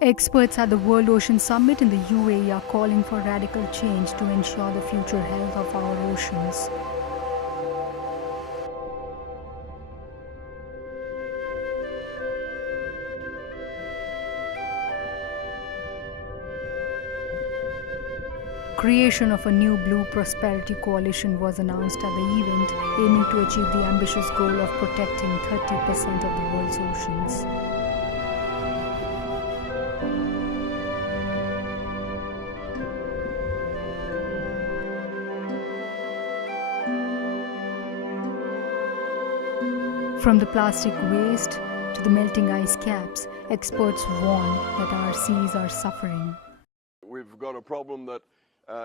Experts at the World Ocean Summit in the UAE are calling for radical change to ensure the future health of our oceans. Creation of a new Blue Prosperity Coalition was announced at the event, aiming to achieve the ambitious goal of protecting 30% of the world's oceans. From the plastic waste to the melting ice caps, experts warn that our seas are suffering. We've got a problem that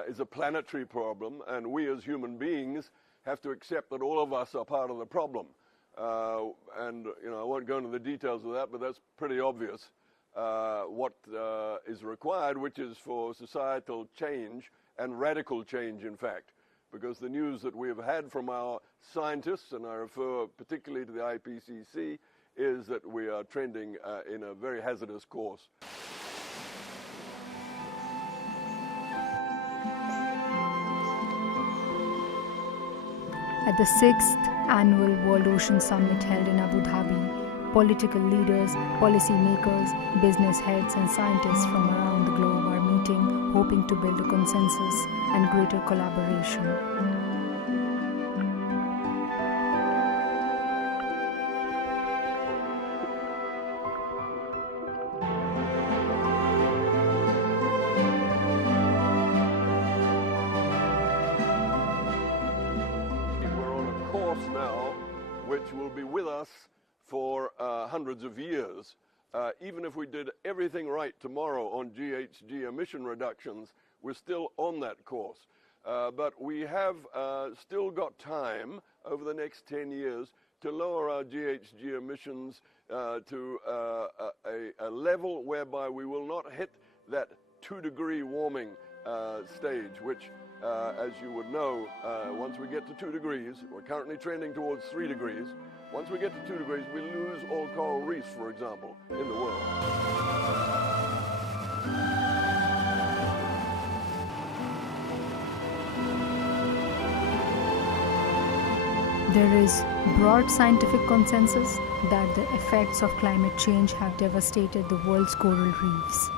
is a planetary problem, and we as human beings have to accept that all of us are part of the problem. And I won't go into the details of that, but that's pretty obvious what is required, which is for societal change and radical change, in fact. Because the news that we have had from our scientists, and I refer particularly to the IPCC, is that we are trending in a very hazardous course. At the 6th Annual World Ocean Summit held in Abu Dhabi, political leaders, policymakers, business heads and scientists from around the globe are meeting, hoping to build a consensus and greater collaboration. Now, which will be with us for hundreds of years. Even if we did everything right tomorrow on GHG emission reductions, we're still on that course. But we have still got time over the next 10 years to lower our GHG emissions to a level whereby we will not hit that 2-degree warming stage, which as you would know, once we get to 2 degrees, we're currently trending towards 3 degrees. Once we get to 2 degrees, we lose all coral reefs, for example, in the world. There is broad scientific consensus that the effects of climate change have devastated the world's coral reefs.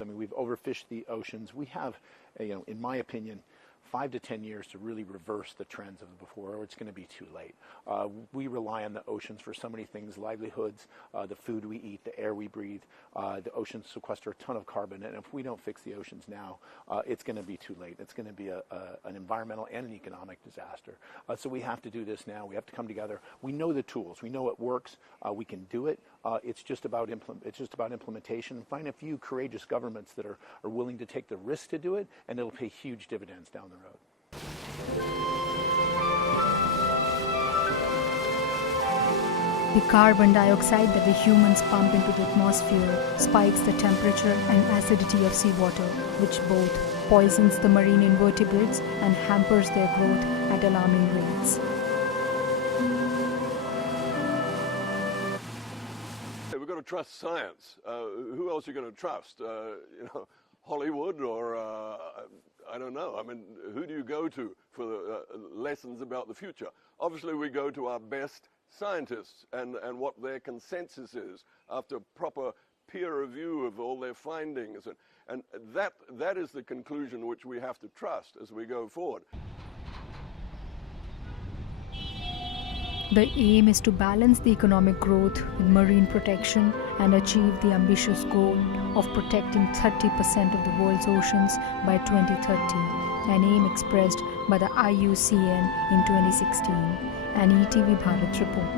I mean, we've overfished the oceans. We have, in my opinion, 5 to 10 years to really reverse the trends of before, or it's going to be too late. We rely on the oceans for so many things: livelihoods, the food we eat, the air we breathe. The oceans sequester a ton of carbon, and if we don't fix the oceans now, it's going to be too late. It's going to be an environmental and an economic disaster. So we have to do this now. We have to come together. We know the tools. We know it works. We can do it. It's just about implementation. Find a few courageous governments that are willing to take the risk to do it, and it'll pay huge dividends down the road. The carbon dioxide that the humans pump into the atmosphere spikes the temperature and acidity of seawater, which both poisons the marine invertebrates and hampers their growth at alarming rates. We've got to trust science. Who else are you going to trust? Hollywood or I don't know. I mean, who do you go to for the lessons about the future? Obviously, we go to our best scientists and what their consensus is after proper peer review of all their findings. And that is the conclusion which we have to trust as we go forward. The aim is to balance the economic growth with marine protection and achieve the ambitious goal of protecting 30% of the world's oceans by 2030, an aim expressed by the IUCN in 2016, an ETV Bharat report.